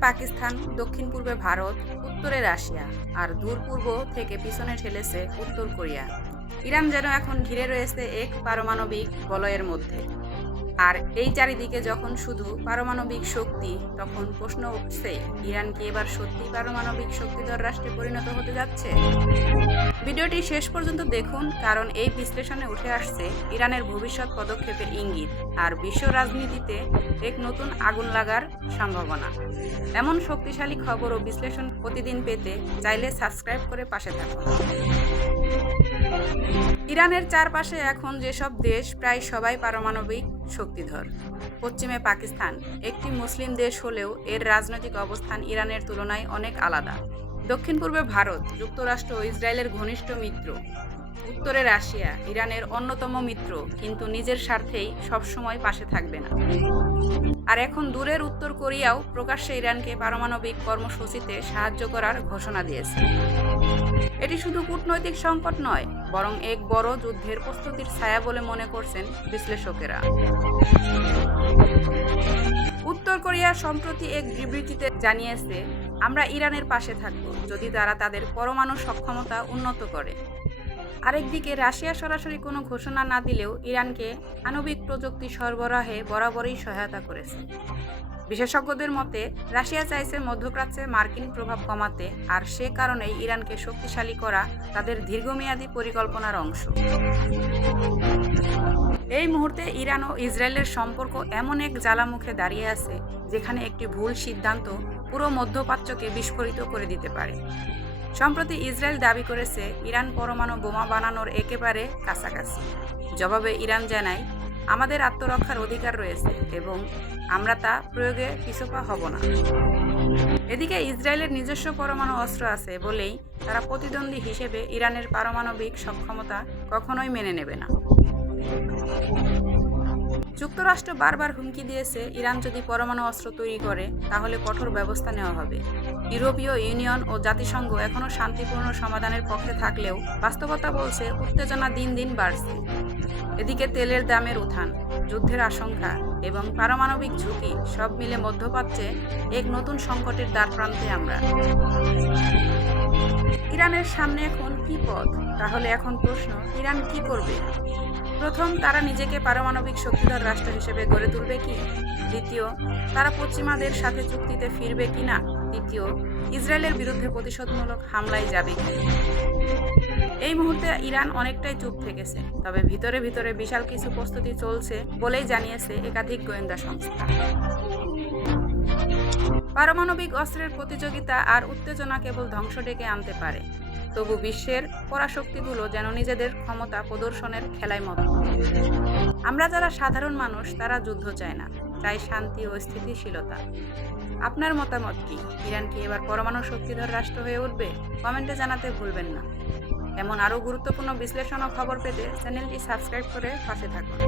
পাকিস্তান, দক্ষিণ পূর্বে ভারত, উত্তরে রাশিয়া আর দূর পূর্ব থেকে পিছনে ঠেলেছে উত্তর কোরিয়া। ইরান যেন এখন ঘিরে রয়েছে এক পারমাণবিক বলয়ের মধ্যে। আর এই চারিদিকে যখন শুধু পারমাণবিক শক্তি, তখন প্রশ্ন উঠছে ইরান কি এবার সত্যি পারমাণবিক শক্তিধর রাষ্ট্রে পরিণত হতে যাচ্ছে? ভিডিওটি শেষ পর্যন্ত দেখুন, কারণ এই বিশ্লেষণে উঠে আসছে ইরানের ভবিষ্যৎ পদক্ষেপের ইঙ্গিত আর বিশ্ব রাজনীতিতে এক নতুন আগুন লাগার সম্ভাবনা। এমন শক্তিশালী খবর ও বিশ্লেষণ প্রতিদিন পেতে চাইলে সাবস্ক্রাইব করে পাশে থাকুন। ইরানের চারপাশে এখন যেসব দেশ, প্রায় সবাই পারমাণবিক শক্তিধর। পশ্চিমে পাকিস্তান, একটি মুসলিম দেশ হলেও এর রাজনৈতিক অবস্থান ইরানের তুলনায় অনেক আলাদা। দক্ষিণ পূর্বে ভারত, যুক্তরাষ্ট্র ও ইসরায়েলের ঘনিষ্ঠ মিত্র। উত্তরে রাশিয়া, ইরানের অন্যতম মিত্র, কিন্তু নিজের স্বার্থেই সবসময় পাশে থাকবে না। আর এখন দূরের উত্তর কোরিয়াও প্রকাশ্যে ইরানকে পারমাণবিক কর্মসূচিতে সাহায্য করার ঘোষণা দিয়েছে। এটি শুধু কূটনৈতিক সংকট নয়, বরং এক বড় যুদ্ধের প্রস্তুতির ছায়া বলে মনে করছেন বিশ্লেষকেরা। উত্তর কোরিয়া সম্প্রতি এক বিবৃতিতে জানিয়েছে, আমরা ইরানের পাশে থাকব, যদি তারা তাদের পরমাণু সক্ষমতা উন্নত করে। আরেকদিকে রাশিয়া সরাসরি কোনো ঘোষণা না দিলেও ইরানকে আণবিক প্রযুক্তি সরবরাহে বরাবরই সহায়তা করেছে। বিশেষজ্ঞদের মতে, রাশিয়া চাইছে মধ্যপ্রাচ্যে মার্কিন প্রভাব কমাতে আর সে কারণেই ইরানকে শক্তিশালী করা তাদের দীর্ঘমেয়াদী পরিকল্পনার অংশ। এই মুহূর্তে ইরান ও ইসরায়েলের সম্পর্ক এমন এক জ্বালামুখে দাঁড়িয়ে আছে, যেখানে একটি ভুল সিদ্ধান্ত পুরো মধ্যপ্রাচ্যকে বিস্ফোরিত করে দিতে পারে। সম্প্রতি ইসরায়েল দাবি করেছে, ইরান পরমাণু বোমা বানানোর একেবারে কাছাকাছি। জবাবে ইরান জানায়, আমাদের আত্মরক্ষার অধিকার রয়েছে এবং আমরা তা প্রয়োগে পিছপা হব না। এদিকে ইসরায়েলের নিজস্ব পরমাণু অস্ত্র আছে বলেই তারা প্রতিদ্বন্দ্বী হিসেবে ইরানের পারমাণবিক সক্ষমতা কখনোই মেনে নেবে না। যুক্তরাষ্ট্র বারবার হুমকি দিয়েছে, ইরান যদি পরমাণু অস্ত্র তৈরি করে, তাহলে কঠোর ব্যবস্থা নেওয়া হবে। ইউরোপীয় ইউনিয়ন ও জাতিসংঘ এখনও শান্তিপূর্ণ সমাধানের পক্ষে থাকলেও বাস্তবতা বলছে উত্তেজনা দিন দিন বাড়ছে। এদিকে তেলের দামের উত্থান, যুদ্ধের আশঙ্কা এবং পারমাণবিক ঝুঁকি সব মিলে মধ্যপ্রাচ্যে এক নতুন সংকটের দ্বার প্রান্তে আমরা। ইরানের সামনে এখন কি পথ? তাহলে এখন প্রশ্ন, ইরান কি করবে? প্রথম, তারা নিজেকে পারমাণবিক শক্তিধর রাষ্ট্র হিসেবে গড়ে তুলবে কি? দ্বিতীয়, তারা পশ্চিমাদের সাথে চুক্তিতে ফিরবে কি না তৃতীয়, ইসরায়েলের বিরুদ্ধে প্রতিশোধমূলক হামলায় যাবে কি? এই মুহূর্তে ইরান অনেকটাই চুপ থেকেছে, তবে ভিতরে ভিতরে বিশাল কিছু প্রস্তুতি চলছে বলেই জানিয়েছে একাধিক গোয়েন্দা সংস্থা। পারমাণবিক অস্ত্রের প্রতিযোগিতা আর উত্তেজনা কেবল ধ্বংস ডেকে আনতে পারে। তবু বিশ্বের পরাশক্তিগুলো যেন নিজেদের ক্ষমতা প্রদর্শনের খেলায় মত আমরা যারা সাধারণ মানুষ, তারা যুদ্ধ চায় না চাই শান্তি ও স্থিতিশীলতা। আপনার মতামত কি? ইরান কি এবার পরমাণু শক্তিধর রাষ্ট্র হয়ে উঠবে? কমেন্টে জানাতে ভুলবেন না। এমন আরও গুরুত্বপূর্ণ বিশ্লেষণ ও খবর পেতে চ্যানেলটি সাবস্ক্রাইব করে পাশে থাকুন।